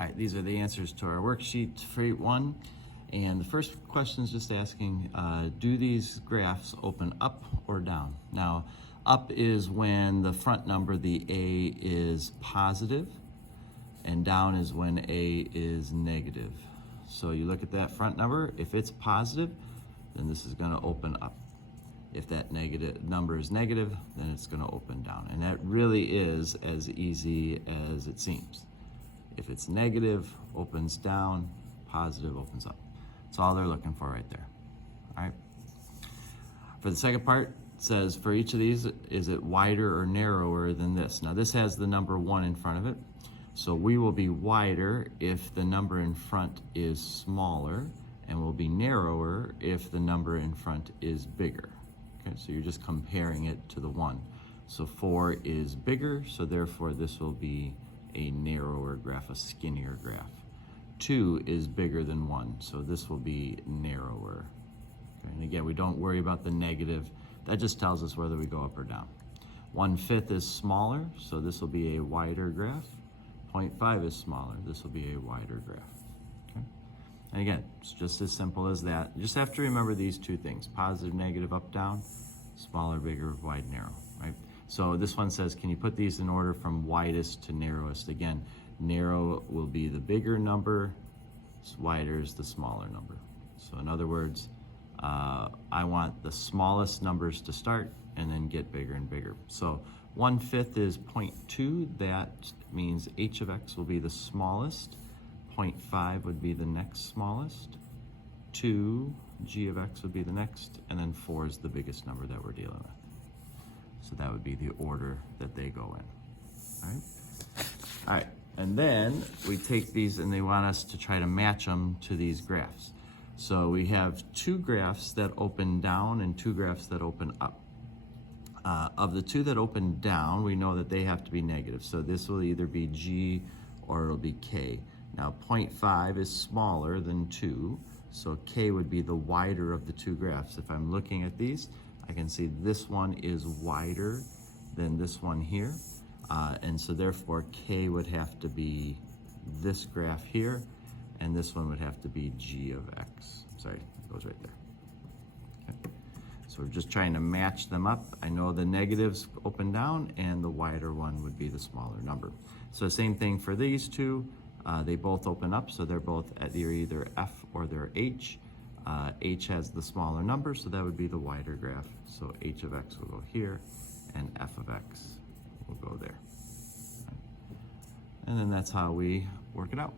All right, these are the answers to our worksheet for 8-1. And the first question is just asking, do these graphs open up or down? Now, up is when the front number, the A, is positive, and down is when A is negative. So you look at that front number, if it's positive, then this is gonna open up. If that negative number is negative, then it's gonna open down. And that really is as easy as it seems. If it's negative, opens down, positive opens up. That's all they're looking for right there, all right? For the second part, it says for each of these, is it wider or narrower than this? Now this has the number 1 in front of it. So we will be wider if the number in front is smaller, and we'll be narrower if the number in front is bigger. Okay, so you're just comparing it to the 1. So 4 is bigger, so therefore this will be a narrower graph, a skinnier graph. 2 is bigger than 1, so this will be narrower. Okay, and again, we don't worry about the negative. That just tells us whether we go up or down. 1/5 is smaller, so this will be a wider graph. 0.5 is smaller, this will be a wider graph. Okay? And again, it's just as simple as that. You just have to remember these two things: positive, negative, up, down, smaller, bigger, wide, narrow, right? So this one says, can you put these in order from widest to narrowest? Again, narrow will be the bigger number, wider is the smaller number. So in other words, I want the smallest numbers to start and then get bigger and bigger. So 1/5 is 0.2, that means h of x will be the smallest, 0.5 would be the next smallest, 2, g of x would be the next, and then 4 is the biggest number that we're dealing with. So that would be the order that they go in, all right? All right, and then we take these and they want us to try to match them to these graphs. So we have 2 graphs that open down and 2 graphs that open up. Of the 2 that open down, we know that they have to be negative. So this will either be G or it'll be K. Now 0.5 is smaller than 2, so K would be the wider of the 2 graphs. If I'm looking at these, I can see this one is wider than this one here. And so therefore K would have to be this graph here, and this one would have to be G of X. Sorry, it goes right there. Okay. So we're just trying to match them up. I know the negatives open down, and the wider one would be the smaller number. So same thing for these 2. They both open up, so they're both at either F or they're H. H has the smaller number, so that would be the wider graph. So H of X will go here, and F of X will go there. And then that's how we work it out.